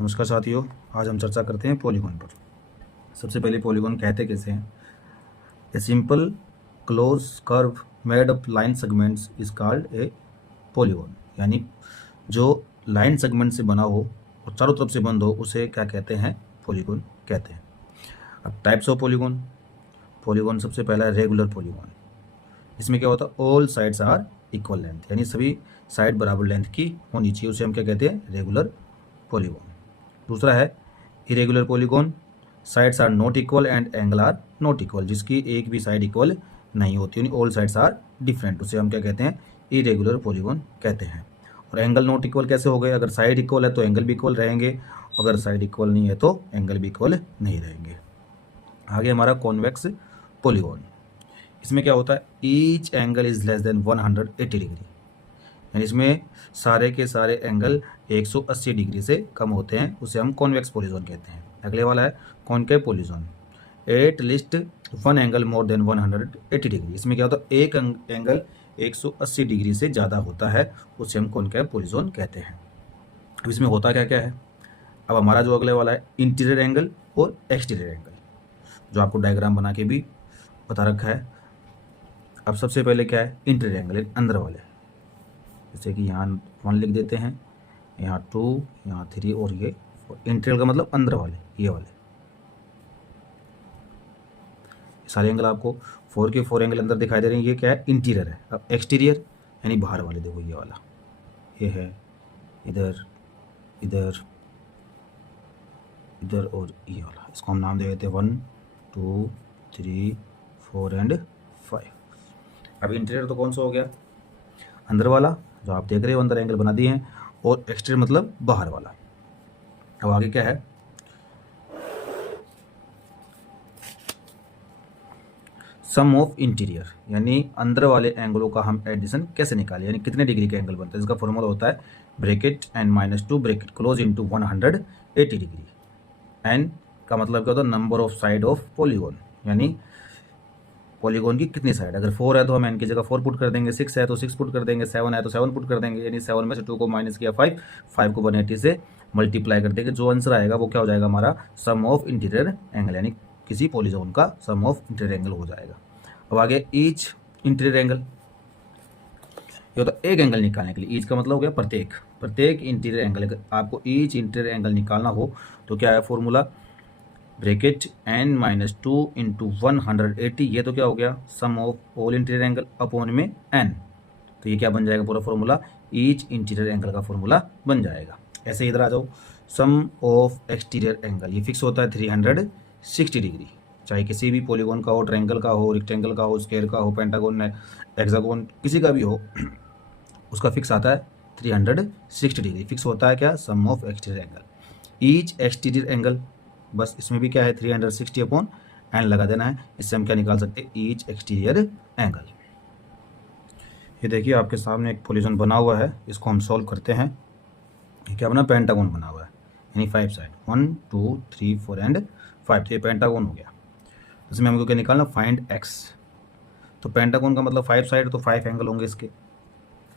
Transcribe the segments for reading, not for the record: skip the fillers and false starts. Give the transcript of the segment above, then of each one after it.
नमस्कार साथियों, आज हम चर्चा करते हैं पॉलीगॉन पर। सबसे पहले पॉलीगॉन कहते कैसे हैं। A simple close curve made of line segments is called a polygon. यानी जो लाइन सेगमेंट से बना हो और चारों तरफ से बंद हो उसे क्या कहते हैं, पॉलीगॉन कहते हैं। अब टाइप्स ऑफ पॉलीगॉन। पॉलीगॉन सबसे पहला है रेगुलर पॉलीगॉन। इसमें क्या होता है, all sides are equal length, यानी सभी साइड बराबर लेंथ की होनी चाहिए, उसे हम क्या कहते हैं, रेगुलर पॉलीगॉन। दूसरा है irregular polygon, sides are not equal and angle are not equal, जिसकी एक भी साइड इक्वल नहीं होती, ऑल साइड्स आर डिफरेंट, उसे हम क्या कहते हैं, इरेगुलर पॉलीगॉन कहते हैं। और एंगल नॉट इक्वल कैसे हो गए, अगर साइड इक्वल है तो एंगल भी इक्वल रहेंगे, अगर साइड इक्वल नहीं है तो एंगल भी इक्वल नहीं रहेंगे। आगे हमारा कॉन्वेक्स पॉलीगॉन। इसमें क्या होता है, each angle is less than 180 degree, यानी इसमें सारे के सारे एंगल 180 डिग्री से कम होते हैं, उसे हम कॉन्वेक्स पॉलीगॉन कहते हैं। अगले वाला है concave polygon. At least one angle more than 180 degree. इसमें क्या होता है, एक एंगल 180 डिग्री से ज़्यादा होता है, उसे हम कॉनकेव पॉलीगॉन कहते हैं। अब इसमें होता क्या क्या है, अब हमारा जो अगले वाला है इंटीरियर एंगल और एक्सटीरियर एंगल, जो आपको डायग्राम बना के भी बता रखा है। अब सबसे पहले क्या है, इंटीरियर एंगल, अंदर वाले, जैसे कि यहाँ 1 लिख देते हैं, यहाँ 2, यहाँ 3 और ये 4। इंटीरियर का मतलब अंदर वाले, ये वाले सारे एंगल आपको 4 के 4 एंगल अंदर दिखाई दे रहे हैं, ये क्या है, इंटीरियर है। अब एक्सटीरियर यानी बाहर वाले, देखो ये वाला, ये है इधर, इधर, इधर और ये वाला, इसको हम नाम दे देते हैं 1, 2, 3, 4 एंड 5। अब इंटीरियर तो कौन सा हो गया, अंदर वाला, जो आप देख रहे हो अंदर एंगल बना दिए हैं, और एक्सटीरियर मतलब बाहर वाला। अब आगे क्या है, सम ऑफ इंटीरियर, यानी अंदर वाले एंगलों का हम एडिशन कैसे निकालें, यानी कितने डिग्री का एंगल बनता है। इसका फॉर्मूला होता है bracket n - 2 bracket close into 180 degree. n का मतलब क्या होता है, number of side of polygon, यानी पॉलीगॉन की कितनी साइड। अगर 4 है तो हम n की जगह 4 पुट कर देंगे, 6 है तो 6 पुट कर देंगे, 7 है तो 7 पुट कर देंगे, यानी 7 में से 2 को माइनस किया 5 को 180 से मल्टीप्लाई कर देंगे, जो आंसर आएगा वो क्या हो जाएगा, हमारा सम ऑफ इंटीरियर एंगल, यानी किसी पॉलीगॉन का सम ऑफ इंटीरियर एंगल हो जाएगा। अब आगे ईच इंटीरियर एंगल, ये होता है एक एंगल निकालने के लिए, ईच का मतलब हो गया प्रत्येक इंटीरियर एंगल। आपको ईच इंटीरियर एंगल निकालना हो तो क्या है फॉर्मूला, ब्रैकेट n - 2 इंटू 180, ये तो क्या हो गया, sum of all interior angle upon में n, तो ये क्या बन जाएगा, पूरा फॉर्मूला ईच इंटीरियर एंगल का फॉर्मूला बन जाएगा। ऐसे इधर आ जाओ, सम ऑफ एक्सटीरियर एंगल, ये फिक्स होता है 360 डिग्री, चाहे किसी भी पॉलीगॉन का हो, ट्रायंगल का हो, रेक्टेंगल का हो, स्क्वायर का हो, पेंटागन, हेक्सागोन, किसी का भी हो, उसका फिक्स आता है 360 डिग्री। फिक्स होता है क्या, sum of exterior angle. Each exterior angle, बस इसमें भी क्या है 360 अपॉन n लगा देना है, इससे हम क्या निकाल सकते हैं, ईच एक्सटीरियर एंगल। ये देखिए आपके सामने एक पॉलीगॉन बना हुआ है, इसको हम सॉल्व करते हैं। ये क्या बना, पेंटागन बना हुआ है, यानी 5 साइड, 1, 2, 3, 4 एंड 5, तो ये पेंटागन हो गया। इसमें हमको क्या निकालना, फाइंड x। तो पेंटागन का मतलब 5 साइड, तो 5 एंगल होंगे इसके।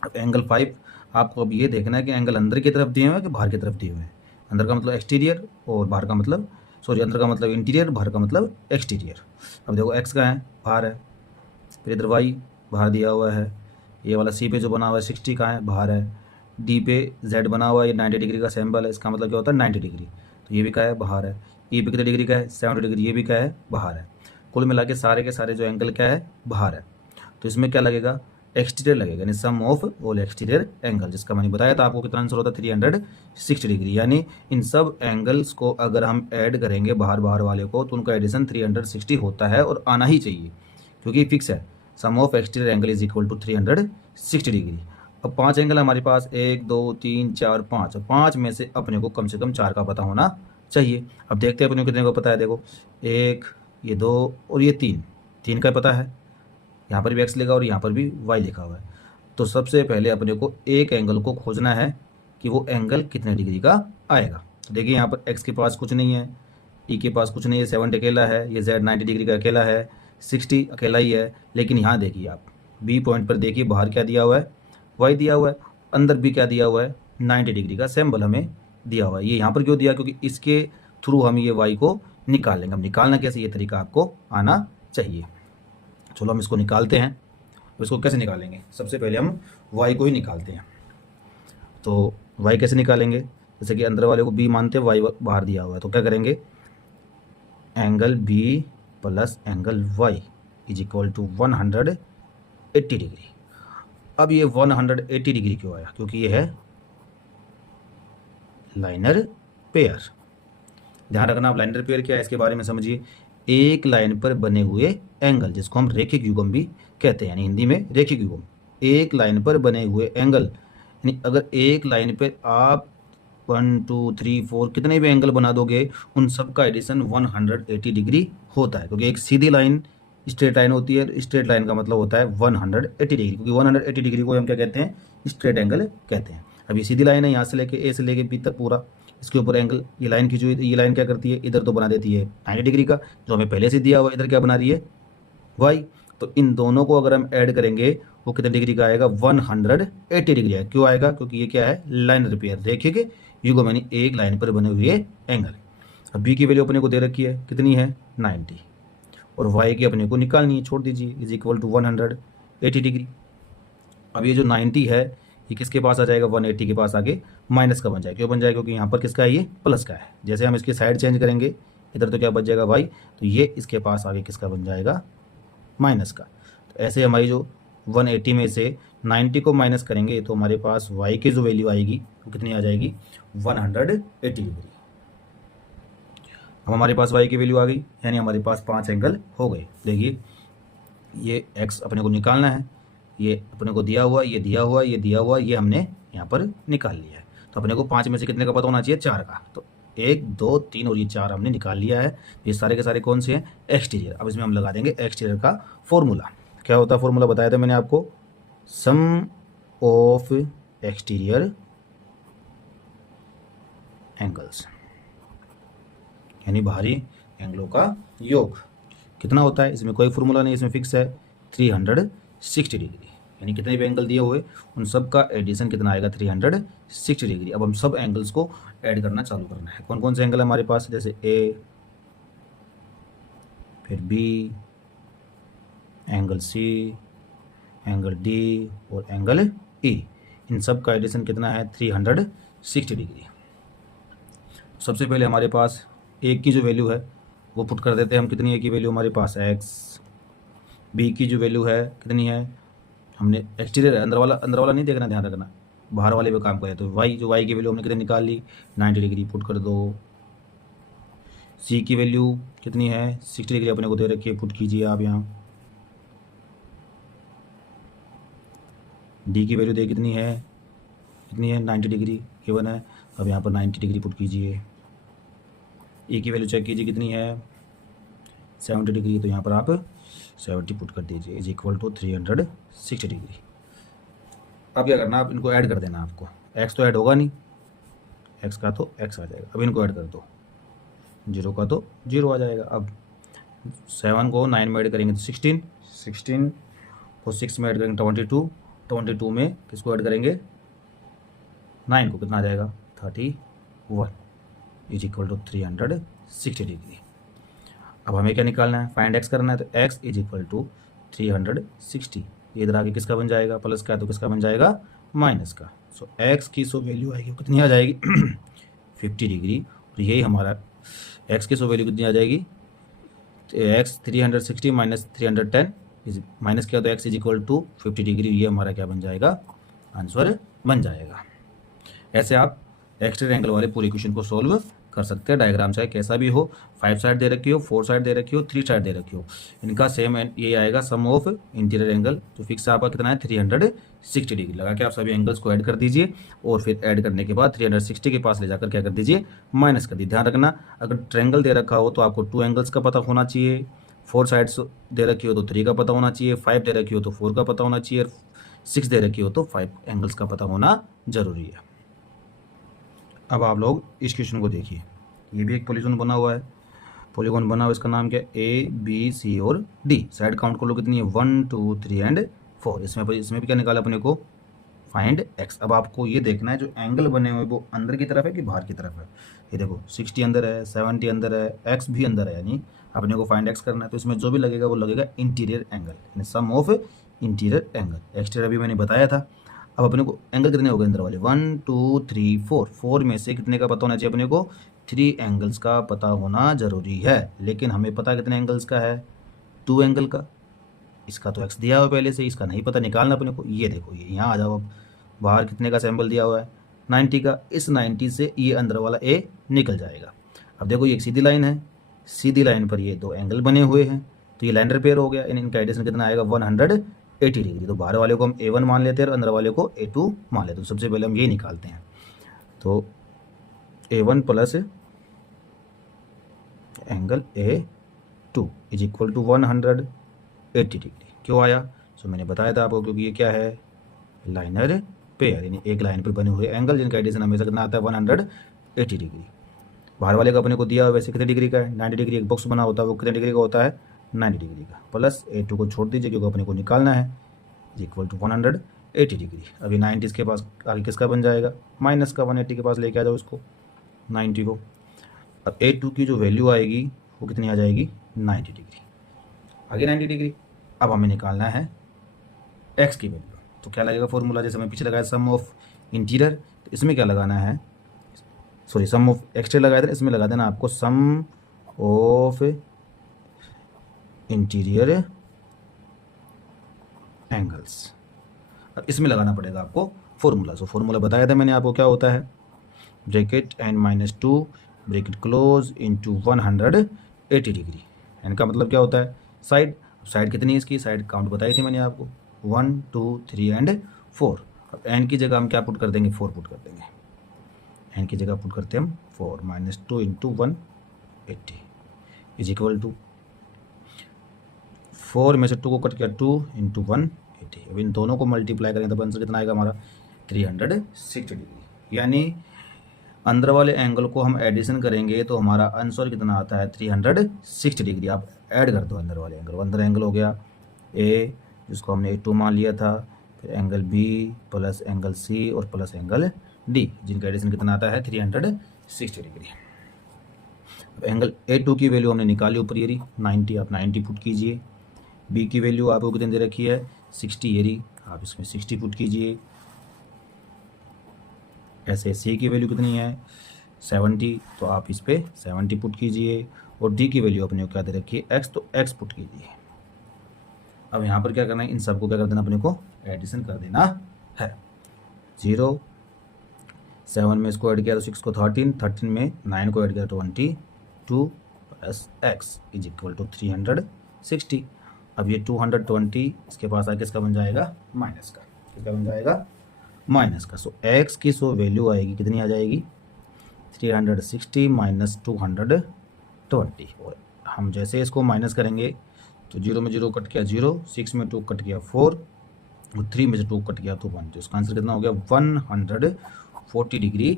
अब एंगल 5 आपको अब ये देखना है कि एंगल अंदर की तरफ दिए हुए हैं कि बाहर की तरफ दिए हुए हैं। अंदर का मतलब एक्सटीरियर और बाहर का मतलब, सॉरी, अंदर का मतलब इंटीरियर, बाहर का मतलब एक्सटीरियर। अब देखो x का है, बाहर है, फिर इधर y बाहर दिया हुआ है, ये वाला C पे जो बना हुआ है 60 का है, बाहर है, D पे Z बना हुआ है, ये 90 डिग्री का सिंबल है, इसका मतलब क्या होता है 90 डिग्री, तो ये भी क्या है, बाहर है। E पे कितने डिग्री का है, 70 डिग्री, ये भी क्या है, बाहर है। कुल मिला के सारे के सारे जो एंगल क्या है, बाहर है, तो इसमें क्या लगेगा, एक्सटीरियर लगेगा, यानी सम ऑफ ऑल एक्सटीरियर एंगल, जिसका मैंने बताया था आपको कितना आंसर होता है 360 डिग्री। यानी इन सब एंगल्स को अगर हम ऐड करेंगे बाहर वाले को, तो उनका एडिशन 360 होता है और आना ही चाहिए, क्योंकि फिक्स है, sum of exterior angle is equal to 360 degree. अब 5 एंगल हमारे पास, 1, 2, 3, 4, 5, 5 में से अपने को कम से कम 4 का पता होना चाहिए। अब देखते हैं अपने को कितने को पता है, देखो 1, ये 2 और ये 3 का पता है, यहाँ पर भी x लिखा और यहाँ पर भी y लिखा हुआ है। तो सबसे पहले अपने को एक एंगल को खोजना है कि वो एंगल कितने डिग्री का आएगा। तो देखिए यहाँ पर x के पास कुछ नहीं है, e के पास कुछ नहीं है, 70 अकेला है, ये z 90 डिग्री का अकेला है, 60 अकेला ही है। लेकिन यहाँ देखिए आप बी पॉइंट पर देखिए, बाहर क्या दिया हुआ है, y दिया हुआ है, अंदर भी क्या दिया हुआ है, 90 डिग्री का सिंबल हमें दिया हुआ है। ये यहाँ पर क्यों दिया, क्योंकि इसके थ्रू हम ये y को निकाल लेंगे। हम निकालना कैसे, ये तरीका आपको आना चाहिए। चलो हम इसको निकालते हैं। इसको कैसे निकालेंगे, सबसे पहले हम y को ही निकालते हैं। तो y कैसे निकालेंगे, जैसे कि अंदर वाले को b मानते हैं, y बाहर दिया हुआ है, तो क्या करेंगे, angle b plus angle y is equal to 180 degree. अब ये 180 डिग्री क्यों आया, क्योंकि ये है लाइनर पेयर। ध्यान रखना, आप लाइनर पेयर क्या है इसके बारे में समझिए। एक लाइन पर बने हुए एंगल, जिसको हम रेखिक युग्म भी कहते हैं, यानी हिंदी में रेखिक युग्म। एक लाइन पर बने हुए एंगल, यानी अगर एक लाइन पर आप 1 2 3 4 कितने भी एंगल बना दोगे, उन सब का एडिशन 180 डिग्री होता है। क्योंकि एक सीधी लाइन स्ट्रेट लाइन होती है, स्ट्रेट लाइन का मतलब होता है 180 डिग्री, क्योंकि 180 डिग्री को हम क्या कहते हैं, स्ट्रेट एंगल कहते हैं। अब ये सीधी लाइन है, यहाँ से लेके ए से लेके बी तक पूरा, इसके ऊपर एंगल, ये लाइन खींची हुई, ये लाइन क्या करती है, इधर तो बना देती है 90 डिग्री का, जो हमें पहले से दिया हुआ, इधर क्या बना रही है, वाई। तो इन दोनों को अगर हम ऐड करेंगे, वो कितने डिग्री का आएगा, 180 डिग्री है। क्यों आएगा, क्योंकि ये क्या है, लाइनर पेयर, रेखिक युग्म, यानी एक लाइन पर बने हुए एंगल। अब बी की वैल्यू अपने को दे रखी है, कितनी है, 90, और वाई की अपने को निकालनी है, छोड़ दीजिए, इज इक्वल टू 180 डिग्री। अब ये जो 90 है, ये किसके पास आ जाएगा, 180 के पास आगे माइनस का बन जाएगा। क्यों बन जाएगा, क्योंकि यहाँ पर किसका है, ये प्लस का है। जैसे हम इसकी साइड चेंज करेंगे, इधर तो क्या बच जाएगा वाई, तो ये इसके पास आगे किसका बन जाएगा, माइनस का। तो ऐसे हमारी जो 180 में से 90 को माइनस करेंगे, तो हमारे पास वाई की जो वैल्यू आएगी वो कितनी आ जाएगी, 180 डिग्री। अब हमारे पास y की वैल्यू आ गई, यानी हमारे पास 5 एंगल हो गए। देखिए, ये x अपने को निकालना है, ये अपने को दिया हुआ, ये दिया हुआ, ये दिया हुआ, ये हमने यहाँ पर निकाल लिया है। तो अपने को 5 में से कितने का पता होना चाहिए, 4 का। तो 1 2 3 और ये 4 हमने निकाल लिया है। ये सारे के सारे कौन से हैं, एक्सटीरियर। अब इसमें हम लगा देंगे एक्सटीरियर का फॉर्मूला। क्या होता है फॉर्मूला, बताया था मैंने आपको, सम ऑफ एक्सटीरियर एंगल्स, यानी बाहरी एंगलों का योग कितना होता है। इसमें कोई फॉर्मूला नहीं, इसमें फिक्स है 360 डिग्री, यानी कितने भी एंगल दिए हुए उन सब का एडिशन कितना आएगा, 360 डिग्री। अब हम सब एंगल्स को ऐड करना चालू करना है। कौन कौन से एंगल है हमारे पास, जैसे ए, फिर B, angle C, angle D और एंगल ई, इन सब का एडिशन कितना है, 360 डिग्री। सबसे पहले हमारे पास एक की जो वैल्यू है वो पुट कर देते हैं हम, कितनी है की वैल्यू हमारे पास x। बी की जो वैल्यू है कितनी है, हमने एक्सटीरियर है, अंदर वाला नहीं देखना, ध्यान रखना, बाहर वाले पे काम करें। तो y, जो y की वैल्यू हमने कितनी निकाल ली, 90 डिग्री पुट कर दो। c की वैल्यू कितनी है, 60 डिग्री अपने को दे रखी है, पुट कीजिए आप यहाँ। d की वैल्यू दे कितनी है 90 डिग्री गिवन है, अब यहाँ पर 90 डिग्री पुट कीजिए। ए की वैल्यू चेक कीजिए कितनी है, 70 डिग्री, तो यहाँ पर आप 70 पुट कर दीजिए, इज इक्वल टू 360 डिग्री। अब क्या करना, आप इनको ऐड कर देना। आपको x तो ऐड होगा नहीं, x का तो x आ जाएगा। अब इनको ऐड कर दो, 0 का तो 0 आ जाएगा। अब 7 को 9 में ऐड करेंगे तो 16, 16 को 6 में ऐड करेंगे 22, 22 में किसको ऐड करेंगे, 9 को, कितना आ जाएगा, 31, इज इक्वल टू 360 डिग्री। अब हमें क्या निकालना है, फाइंड x करना है, तो x इज इक्वल टू 360, ये इधर आगे किसका बन जाएगा, प्लस का, तो किसका बन जाएगा, माइनस का। सो x की सो वैल्यू आएगी वो कितनी आ जाएगी 50 डिग्री। और यही हमारा x की सो वैल्यू कितनी आ जाएगी, x 360 माइनस 310 माइनस किया तो x is equal to 50 degree, ये हमारा क्या बन जाएगा, आंसर बन जाएगा। ऐसे आप एक्सटीरियर एंगल वाले पूरे क्वेश्चन को सोल्व कर सकते हैं। डायग्राम चाहे कैसा भी हो, 5 साइड दे रखी हो, 4 साइड दे रखी हो, 3 साइड दे रखी हो, इनका सेम ये आएगा, सम ऑफ इंटीरियर एंगल जो फिक्स आपका कितना है 360 डिग्री। लगा के आप सभी एंगल्स को ऐड कर दीजिए, और फिर ऐड करने के बाद 360 के पास ले जाकर क्या कर दीजिए, माइनस कर दीजिए। ध्यान रखना, अगर ट्रायंगल दे रखा हो तो आपको 2 एंगल्स का पता होना चाहिए, 4 साइड्स दे रखी हो तो 3 का पता होना चाहिए, 5 दे रखी हो तो 4 का पता होना चाहिए, 6 दे रखी हो तो 5 एंगल्स का पता होना जरूरी है। अब आप लोग इस क्वेश्चन को देखिए, ये भी एक पॉलीगॉन बना हुआ है, पॉलीगॉन बना हुआ, इसका नाम क्या है, ए बी सी और डी। साइड काउंट कर लो कितनी है, 1 2 3 एंड 4। इसमें भी क्या निकाला अपने को, फाइंड एक्स। अब आपको ये देखना है जो एंगल बने हुए वो अंदर की तरफ है कि बाहर की तरफ है। ये देखो 60 अंदर है, 70 अंदर है, एक्स भी अंदर है, यानी अपने को फाइंड एक्स करना है। तो इसमें जो भी लगेगा वो लगेगा इंटीरियर एंगल, यानी सम ऑफ इंटीरियर एंगल। एक्सटीरियर अभी मैंने बताया था। अब अपने को एंगल कितने हो गए अंदर वाले, 1 2 3 4। 4 में से कितने का पता होना चाहिए अपने को, 3 एंगल्स का पता होना जरूरी है। लेकिन हमें पता कितने एंगल्स का है, 2 एंगल का। इसका तो एक्स दिया हुआ पहले से, इसका नहीं पता, निकालना अपने को। ये देखो ये यहाँ आ जाओ। अब बाहर कितने का सैंपल दिया हुआ है, 90 का। इस 90 से ये अंदर वाला ए निकल जाएगा। अब देखो ये एक सीधी लाइन है, सीधी लाइन पर ये 2 एंगल बने हुए हैं, तो ये लाइन रिपेयर हो गया। इनका एडिशन कितना आएगा, 180 डिग्री। तो बाहर वाले को हम A1 मान लेते हैं और अंदर वाले को A2 मान लेते हैं। तो सबसे पहले हम ये निकालते हैं। तो A1 plus angle A2 is equal to 180 degree. क्यों आया, सो मैंने बताया था आपको, क्योंकि ये क्या है, लाइनर पेयर, यानी एक लाइन पर बने हुए एंगल जिनका एडिशन हमेशा कितना आता है, 180 डिग्री। बाहर वाले का अपने को दिया हुआ वैसे कितने डिग्री का है, 90 डिग्री। एक बॉक्स बना होता है वो कितने डिग्री का होता है, 90 डिग्री का। प्लस A2 को छोड़ दीजिए क्योंकि अपने को निकालना है, इज इक्वल टू 180 डिग्री। अभी 90 के पास आगे किसका बन जाएगा, माइनस का। 180 के पास लेके आ जाओ इसको, 90 को। अब A2 की जो वैल्यू आएगी वो कितनी आ जाएगी, 90 डिग्री। आगे 90 डिग्री। अब हमें निकालना है एक्स की वैल्यू। तो क्या लगेगा फॉर्मूला, जैसे हमें पीछे लगाया सम ऑफ इंटीरियर, तो इसमें क्या लगाना है, सॉरी सम ऑफ एक्सटीरियर लगाया था, इसमें लगा देना आपको सम ऑफ इंटीरियर एंगल्स। अब इसमें लगाना पड़ेगा आपको फॉर्मूला। सो फॉर्मूला बताया था मैंने आपको, क्या होता है, bracket n-2 bracket close into 180 degree. N का मतलब क्या होता है, साइड। साइड कितनी है इसकी, साइड काउंट बताई थी मैंने आपको, 1 2 3 एंड 4। अब एन की जगह हम क्या पुट कर देंगे, 4 पुट कर देंगे। एन की जगह पुट करते हैं हम 4 -2 इंटू 180 इज इक्वल टू 4 में से 2 को कट किया, 2 इंटू 180। अब इन दोनों को मल्टीप्लाई करें तो आंसर कितना आएगा हमारा, 360 डिग्री। यानी अंदर वाले एंगल को हम एडिशन करेंगे तो हमारा आंसर कितना आता है, 360 डिग्री। आप ऐड कर दो अंदर वाले एंगल। अंदर एंगल हो गया ए, जिसको हमने A2 मान लिया था, फिर angle B plus angle C और प्लस एंगल D, जिनका एडिशन कितना आता है, 360 डिग्री। अब एंगल A2 की वैल्यू हमने निकाली ऊपर ये रही 90, आप 90 पुट कीजिए। B की वैल्यू आपको कितनी दे रखी है, 60 ये रही, आप इसमें 60 पुट कीजिए। ऐसे C की वैल्यू कितनी है, 70, तो आप इस पर 70 पुट कीजिए। और D की वैल्यू अपने को क्या दे रखी है, X, तो X पुट कीजिए। अब यहाँ पर क्या करना है, इन सबको क्या कर देना, अपने को एडिशन कर देना है। 0 7 में इसको ऐड किया तो 6 को 13, 13 में 9 को ऐड किया 22 plus X is equal to 360। अब ये 220 इसके पास आके इसका बन जाएगा माइनस का, किसका बन जाएगा, माइनस का। सो एक्स की सो वैल्यू आएगी कितनी आ जाएगी, 360 माइनस 220। और हम जैसे इसको माइनस करेंगे तो 0 में 0 कट किया 0, 6 में 2 कट किया 4, और 3 में से 2 कट गया तो 1। तो इसका आंसर कितना हो गया, 140 डिग्री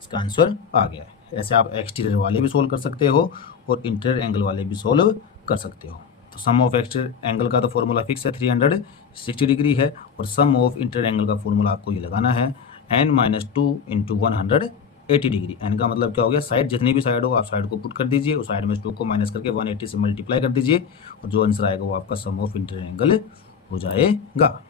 इसका आंसर आ गया है। ऐसे आप एक्सटीरियर वाले भी सोल्व कर सकते हो और इंटीरियर एंगल वाले भी सोल्व कर सकते हो। तो सम ऑफ एक्सटीरियर एंगल का तो फॉर्मूला फिक्स है, 360 डिग्री है। और सम ऑफ इंटीरियर एंगल का फॉर्मूला आपको ये लगाना है, n-2 इंटू 180 डिग्री। एन का मतलब क्या हो गया, साइड, जितनी भी साइड हो आप साइड को पुट कर दीजिए, उस साइड में 2 को माइनस करके 180 से मल्टीप्लाई कर दीजिए, और जो आंसर आएगा वो आपका सम ऑफ इंटीरियर एंगल हो जाएगा।